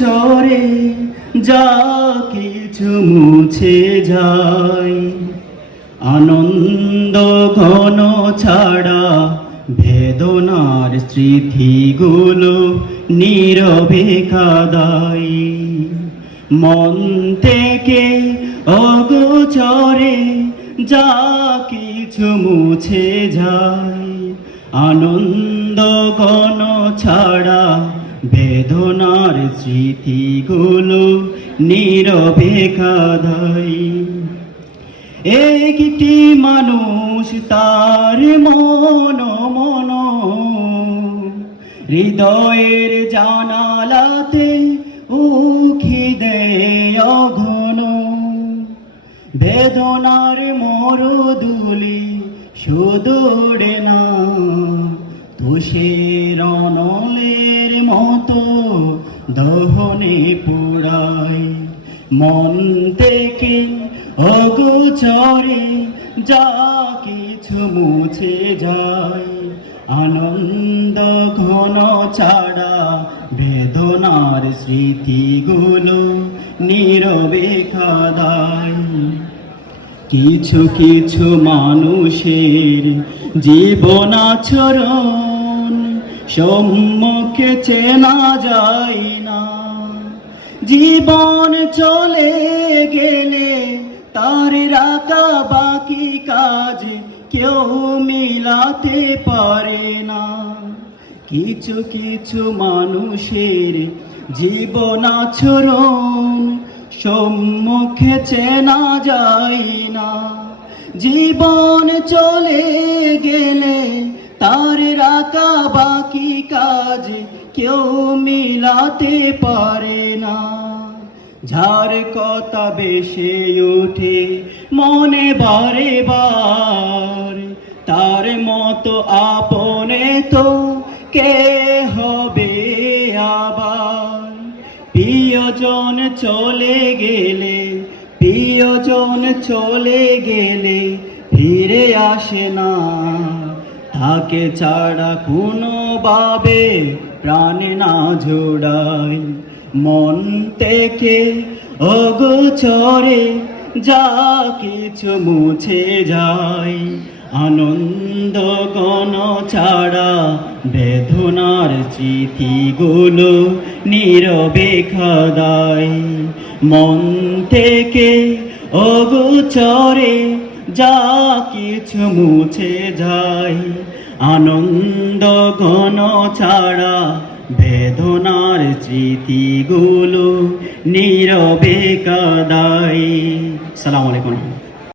চরে যা কিছু মুছে যায়। আনন্দ ঘন ছাড়া বেদনার স্মৃতিগুলো নীরবে কাদাই মন থেকে অগোচরে যা কিছু মুছে যায়। আনন্দ গণ ছাড়া বেদনার স্মৃতিগুলো নীরবে কাদাই। একটি মানুষ তার মন মন হৃদয়ের জানালাতে উখি দেয় অঘন। বেদনার মরুদুলি সুদূরে না, তুষের অনলের মতো দহনে পুরায়। মন থেকে অগোচরে যা কিছু মুছে যায়। আনন্দ ঘন ছাড়া বেদনার স্মৃতিগুলো নীরবে কাদায়। কিছু কিছু মানুষের জীবন আচরণ সম্মুখে চেনা যায় না। জীবন চলে গেলে তার রাখা বাকি কাজ কেউ মিলাতে পারে না। কিছু কিছু মানুষের জীবন আচরণ সম্মুখে চেনা যায় না। জীবন চলে গেলে তার রাখা বাকি কাজ কেউ মিলাতে পারে না। যার কথা বেশে ওঠে মনে বারে বার, তার মতো আপনে তো কে হবে আবার? প্রিয়জন চলে গেলে, প্রিয়জন চলে গেলে ফিরে আসে না। তাকে ছাড়া কোনো ভাবে প্রাণে না জোড়ায়। মন থেকে অগোচরে যা কিছু মুছে যায়। আনন্দ গণ ছাড়া বেদনার স্মৃতিগুলো নীরবে খাদায়। মন থেকে অগোচরে যা কিছু মুছে যাই আনন্দ ঘন ছাড়া বেদনার স্মৃতিগুলো নীরবে কাদাই সালাম আলাইকুম।